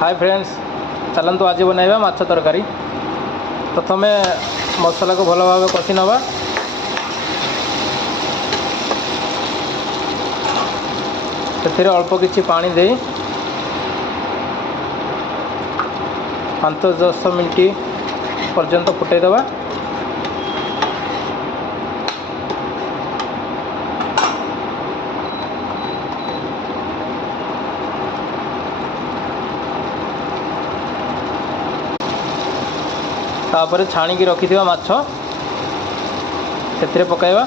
Hi friends, चलतु आज बनैबा माछ तरकारी। प्रथम मसला को भल भाव कषि नवा। से अल्प किछि पानी दे 5-10 मिनट पर्यंत फुटे दवा। तापर छाणिकी रखिथिबा माछ से पकाइबा।